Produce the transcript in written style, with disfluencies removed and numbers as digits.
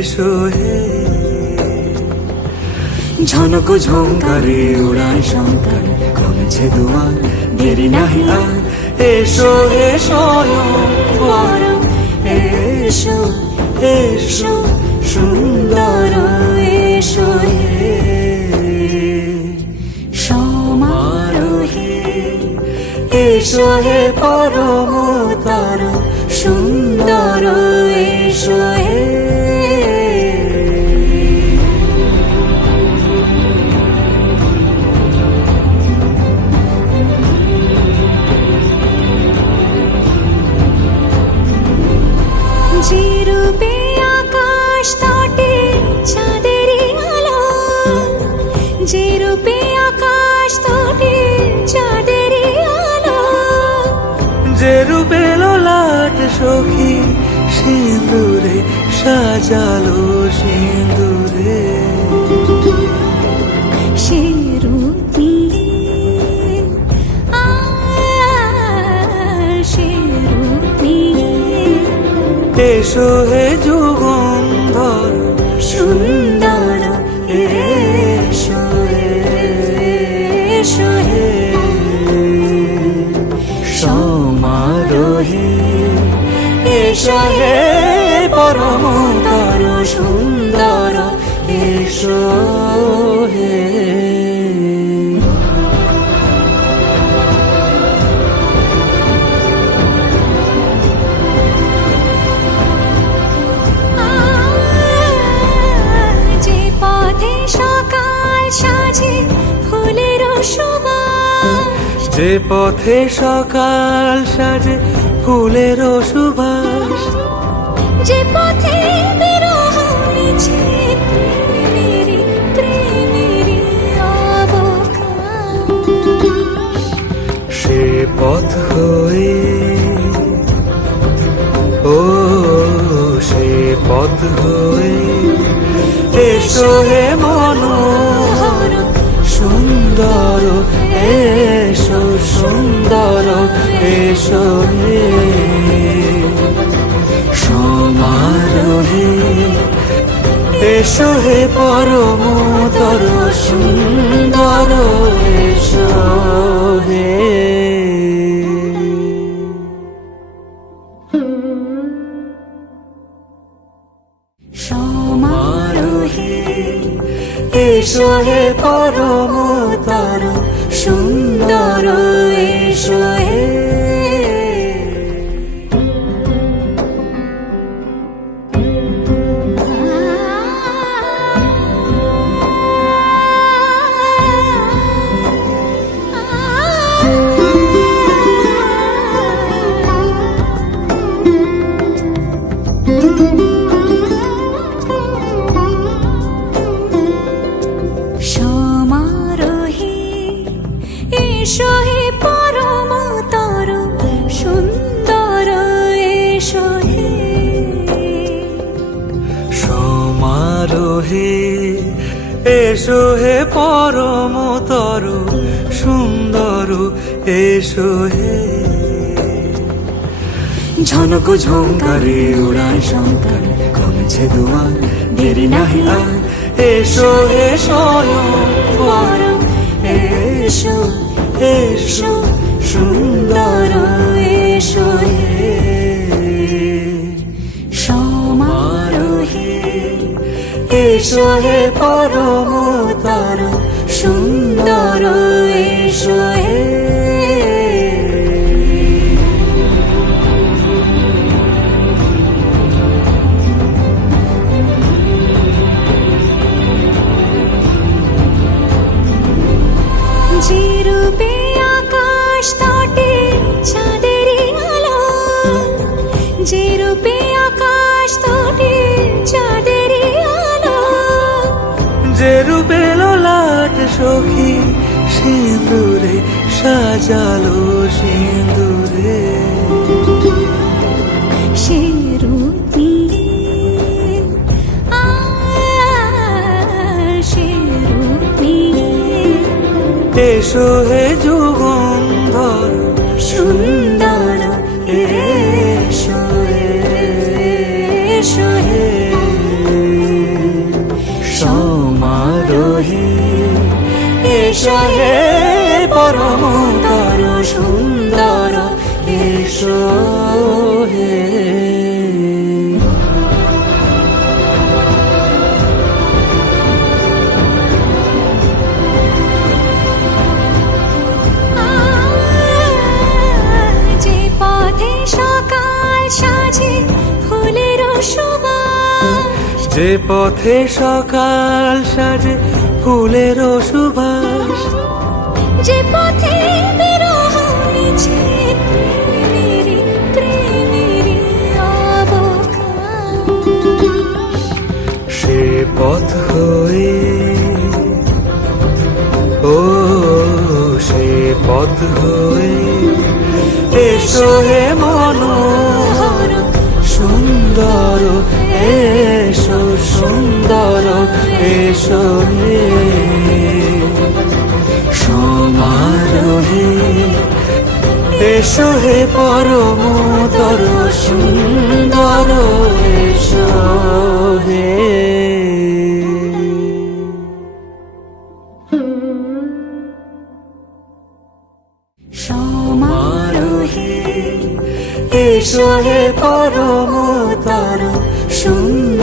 এসো হে। ঝনক ঝঙ্কারে উড়ায় শঙ্কর, কমেছে দুয়ার দেরি নাহি আর। এসো এসো পর, এসো এসো সুন্দর এসো হে। সমারোহে এসো হে পরমতর সুন্দর এসো হে। যে রূপে আকাশ তটে চাঁদেরই আলো, যে রূপে আকাশ তটে চাঁদেরই আলো, যে রূপে ললাট সখী সিঁদুরে সাজালো সিঁদুরে। সে রূপ নিয়ে সে রূপ নিয়ে এসো হে যুগন্ধর সুন্দর এসো এসো হে। সমারোহে এসো হে পরমতর সুন্দর এসো হে। যে পথে সকাল সাজে ফুলের সুবাস, যে পথে বিরহ মিছে প্রেমেরই প্রেমেরই অবকাশ, সে পথ হয়ে ও সে পথ হয়ে এসো হে মনোহর সুন্দর এসো সুন্দর এসো হে। সমারোহে এসো হে পরমতর সুন্দর এসো হে। সমারোহে এসো হে পরমতর সুন্দর এসো হে। সমারোহে এসো হে পরমতর সুন্দর এসো হে। সমারোহে এসো হে পরমতর সুন্দর এসো হে। ঝনক ঝঙ্কারে উড়ায় শঙ্কর, কমেছে দুয়ার দেরি নাহি আর। এসো এসো পর, এসো এসো সুন্দর এসো হে। সমারোহে এসো হে পরমতর সুন্দর এসো হে। যে রূপে আকাশ তটে চাঁদেরই আলো, যে রূপে আকাশ তটে চাঁদেরই আলো, যে রূপে ললাট সখী সিঁদুরে সাজালো সিঁদুরে। সে রূপ নিয়ে সে রূপ নিয়ে এসো হে যুগন্ধর সুন্দর এসো এসো হে। সমারোহে এসো হে পরমতর সুন্দর এসো হে। যে পথে সকাল সাজে ফুলের সুবাস, যে পথে সকাল সাজে ফুলের সুবাস, যে পথে বিরহ মিছে প্রেমেরই অবকাশ, সে পথ হয়ে ও সে পথ হয়ে এসো হে মনোহর সুন্দর এসো সুন্দর এসো হে সমারোহে এসো হে পরমতর সুন্দর এসো হে। সমারোহে এসো হে পরম